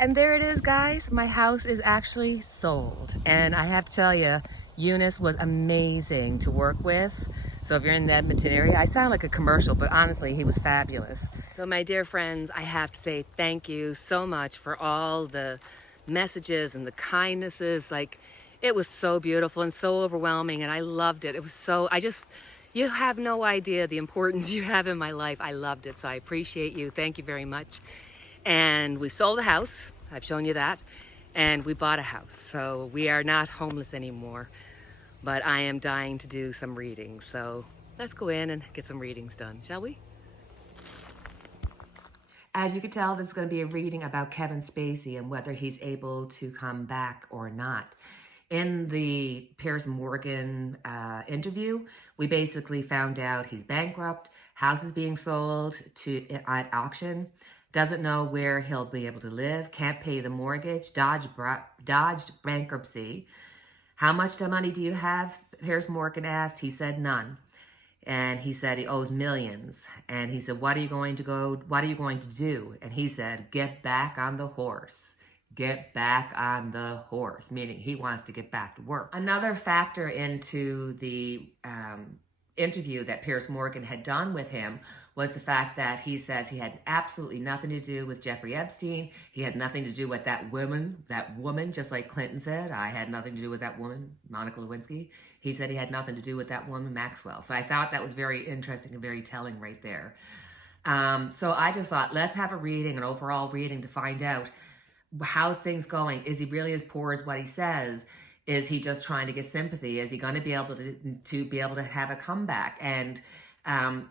And there it is, guys. My house is actually sold. And I have to tell you, Eunice was amazing to work with. So if you're in the Edmonton area, I sound like a commercial, but honestly, he was fabulous. So my dear friends, I have to say thank you so much for all the messages and the kindnesses. Like, it was so beautiful and so overwhelming, and I loved it. It was so, you have no idea the importance you have in my life. I loved it, so I appreciate you. Thank you very much. And we sold the house. I've shown you that. And we bought a house. So we are not homeless anymore. But I am dying to do some readings. So let's go in and get some readings done, shall we? As you can tell, this is going to be a reading about Kevin Spacey and whether he's able to come back or not. In the Piers Morgan interview, we basically found out he's bankrupt, house is being sold at auction, doesn't know where he'll be able to live, can't pay the mortgage, dodged bankruptcy. How much money do you have? Piers Morgan asked. He said none. And he said he owes millions. And he said, what are you going to do? And he said, get back on the horse. Get back on the horse, meaning he wants to get back to work. Another factor into the interview that Piers Morgan had done with him was the fact that he says he had absolutely nothing to do with Jeffrey Epstein. He had nothing to do with that woman, just like Clinton said, I had nothing to do with that woman, Monica Lewinsky. He said he had nothing to do with that woman, Maxwell. So I thought that was very interesting and very telling right there. So I just thought, let's have a reading, an overall reading to find out how's things going. Is he really as poor as what he says? Is he just trying to get sympathy? Is he going to be able to have a comeback? And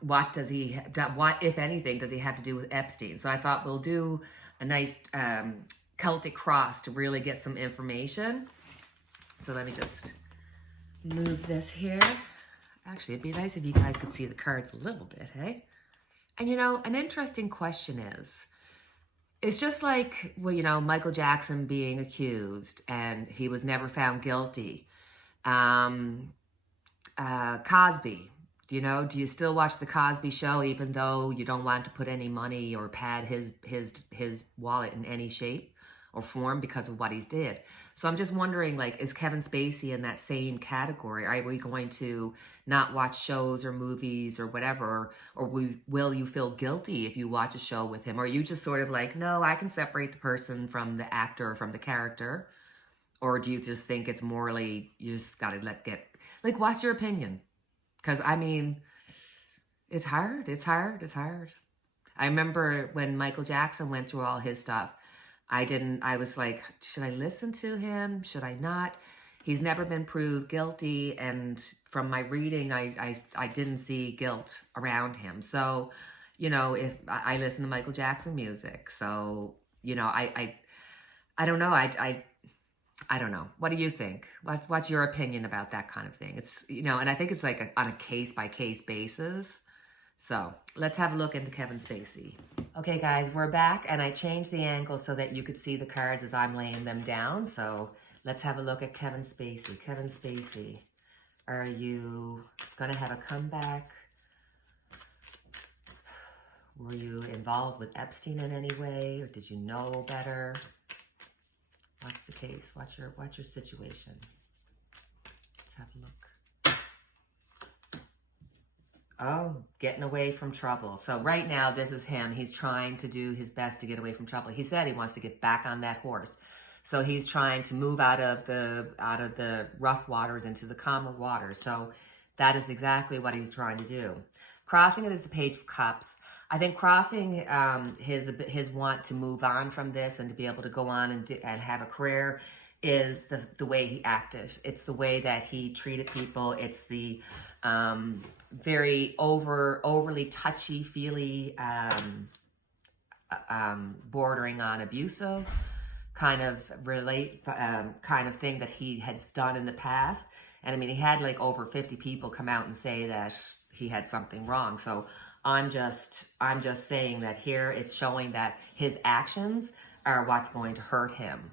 what, if anything, does he have to do with Epstein? So I thought we'll do a nice Celtic cross to really get some information. So let me just move this here. Actually, it'd be nice if you guys could see the cards a little bit, hey? And you know, an interesting question is, it's just like, well, you know, Michael Jackson being accused and he was never found guilty. Cosby, do you still watch the Cosby Show even though you don't want to put any money or pad his wallet in any shape or form because of what he's did? So I'm just wondering, like, is Kevin Spacey in that same category? Are we going to not watch shows or movies or whatever? Or will you feel guilty if you watch a show with him? Or are you just sort of like, no, I can separate the person from the actor or from the character? Or do you just think it's morally, you just got to like, what's your opinion? Because, I mean, it's hard. I remember when Michael Jackson went through all his stuff, I was like, should I listen to him? Should I not? He's never been proved guilty. And from my reading, I didn't see guilt around him. So, you know, if I listen to Michael Jackson music, so, you know, I don't know. I don't know. What do you think? What's your opinion about that kind of thing? It's, you know, and I think it's like on a case-by-case basis. So let's have a look into Kevin Spacey. Okay, guys, we're back, and I changed the angle so that you could see the cards as I'm laying them down. So let's have a look at Kevin Spacey. Kevin Spacey, are you going to have a comeback? Were you involved with Epstein in any way, or did you know better? What's the case? What's your situation? Let's have a look. Oh, getting away from trouble. So right now, this is him. He's trying to do his best to get away from trouble. He said he wants to get back on that horse. So he's trying to move out of the rough waters into the calmer waters. So that is exactly what he's trying to do. Crossing it is the Page of Cups. I think crossing his want to move on from this and to be able to go on and have a career is the way he acted. It's the way that he treated people. It's the very overly touchy-feely, bordering on abusive kind of thing that he has done in the past. And I mean, he had like over 50 people come out and say that he had something wrong. So I'm just saying that here it's showing that his actions are what's going to hurt him.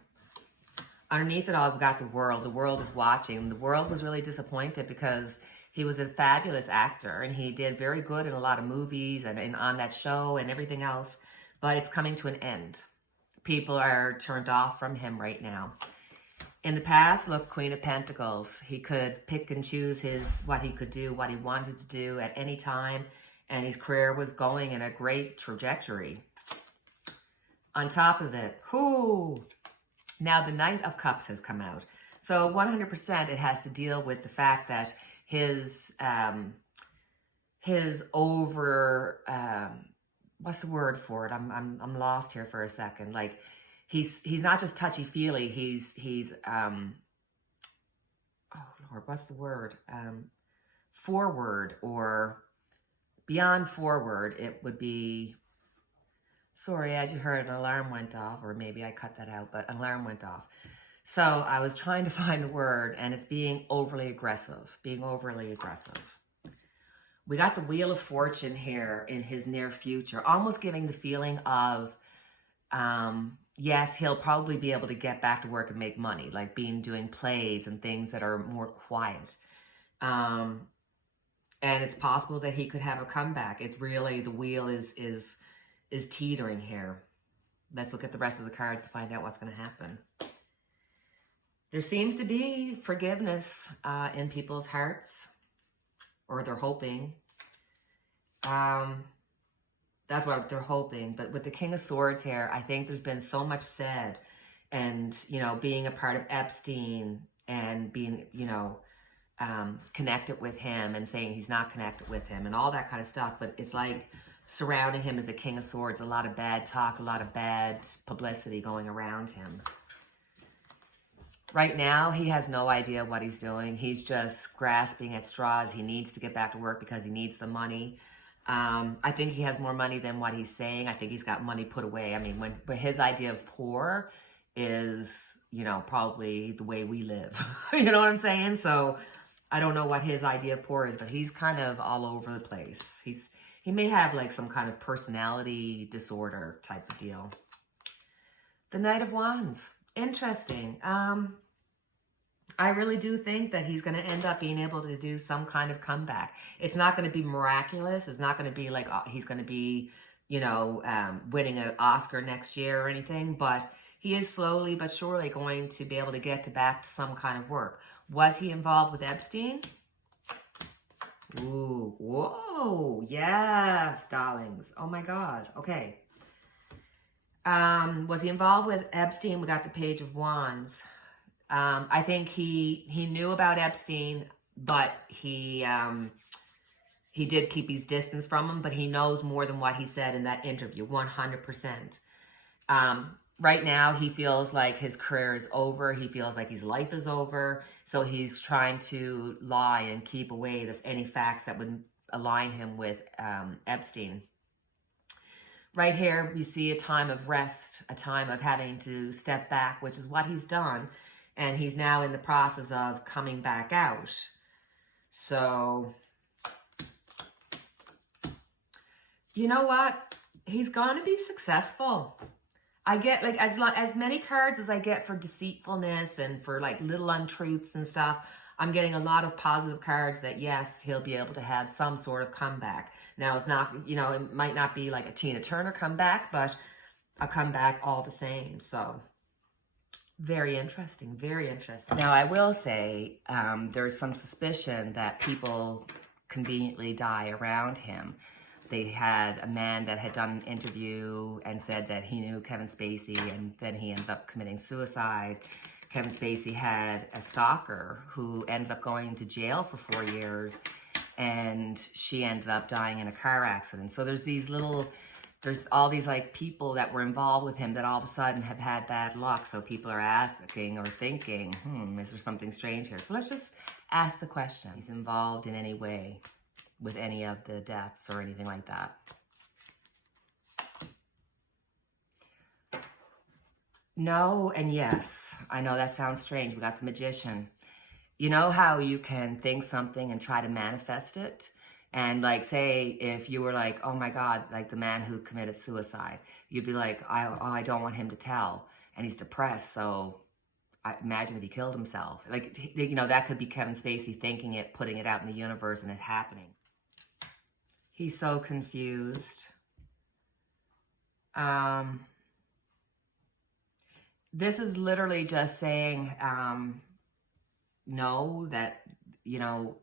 Underneath it all, we've got the world. The world is watching. The world was really disappointed because he was a fabulous actor and he did very good in a lot of movies and on that show and everything else. But it's coming to an end. people are turned off from him right now. In the past, look, Queen of Pentacles. He could pick and choose what he could do, what he wanted to do at any time, and his career was going in a great trajectory. On top of it, now the Knight of Cups has come out. So 100% it has to deal with the fact that his what's the word for it? I'm lost here for a second. Like, he's not just touchy-feely, he's oh Lord, what's the word? Forward, or beyond forward, it would be, sorry, as you heard, an alarm went off, or maybe I cut that out, but an alarm went off. So I was trying to find a word, and it's being overly aggressive, We got the Wheel of Fortune here in his near future, almost giving the feeling of, yes, he'll probably be able to get back to work and make money, like doing plays and things that are more quiet. And it's possible that he could have a comeback. It's really, the wheel is teetering here. Let's look at the rest of the cards to find out what's going to happen. There seems to be forgiveness in people's hearts, or they're hoping. That's what they're hoping. But with the King of Swords here, I think there's been so much said, and, you know, being a part of Epstein and being, you know, connected with him and saying he's not connected with him and all that kind of stuff. But it's like surrounding him as the King of Swords, a lot of bad talk, a lot of bad publicity going around him. Right now, he has no idea what he's doing. He's just grasping at straws. He needs to get back to work because he needs the money. I think he has more money than what he's saying. I think he's got money put away. I mean, when his idea of poor is, you know, probably the way we live. You know what I'm saying? So I don't know what his idea of poor is, but he's kind of all over the place. He may have like some kind of personality disorder type of deal. The Knight of Wands. Interesting. I really do think that he's going to end up being able to do some kind of comeback. It's not going to be miraculous. It's not going to be like he's going to be, you know, winning an Oscar next year or anything, but he is slowly but surely going to be able to get back to some kind of work. Was he involved with Epstein? Ooh, whoa, yes, darlings. Oh my God. Okay. Was he involved with Epstein? We got the Page of Wands. I think he knew about Epstein, but he did keep his distance from him, but he knows more than what he said in that interview, 100%. Right now, he feels like his career is over. He feels like his life is over. So he's trying to lie and keep away any facts that would align him with Epstein. Right here, we see a time of rest, a time of having to step back, which is what he's done. And he's now in the process of coming back out. So, you know what? He's going to be successful. I get like as many cards as I get for deceitfulness and for like little untruths and stuff. I'm getting a lot of positive cards that, yes, he'll be able to have some sort of comeback. Now, it's not, you know, it might not be like a Tina Turner comeback, but a comeback all the same. So, very interesting, very interesting. Now, I will say there's some suspicion that people conveniently die around him. They had a man that had done an interview and said that he knew Kevin Spacey, and then he ended up committing suicide. Kevin Spacey had a stalker who ended up going to jail for 4 years, and she ended up dying in a car accident. So there's all these like people that were involved with him that all of a sudden have had bad luck. So people are asking or thinking, is there something strange here? So let's just ask the question. He's involved in any way with any of the deaths or anything like that? No and yes. I know that sounds strange. We got the Magician. You know how you can think something and try to manifest it? And like, say, if you were like, oh my God, like the man who committed suicide, you'd be like, I don't want him to tell. And he's depressed, so I imagine if he killed himself. Like, you know, that could be Kevin Spacey thinking it, putting it out in the universe, and it happening. He's so confused. This is literally just saying, no, that, you know,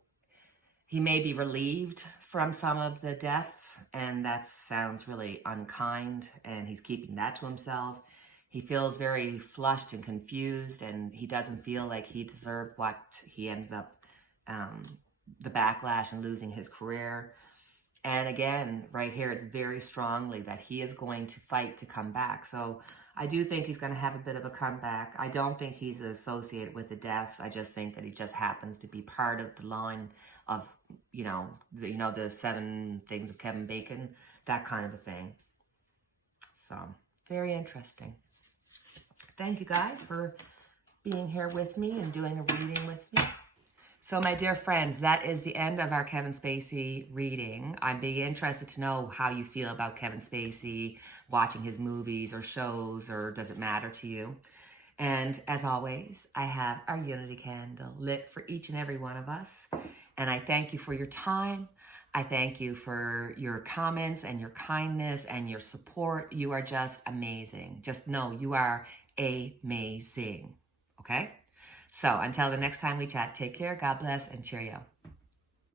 he may be relieved from some of the deaths, and that sounds really unkind, and he's keeping that to himself. He feels very flushed and confused, and he doesn't feel like he deserved what he ended up, the backlash and losing his career. And again, right here, it's very strongly that he is going to fight to come back. So I do think he's going to have a bit of a comeback. I don't think he's associated with the deaths. I just think that he just happens to be part of the line of, the 7 things of Kevin Bacon, that kind of a thing. So very interesting. Thank you guys for being here with me and doing a reading with me. So my dear friends, that is the end of our Kevin Spacey reading. I'd be interested to know how you feel about Kevin Spacey, watching his movies or shows, or does it matter to you? And as always, I have our unity candle lit for each and every one of us. And I thank you for your time. I thank you for your comments and your kindness and your support. You are just amazing. Just know you are amazing. Okay? So until the next time we chat, take care, God bless, and cheerio.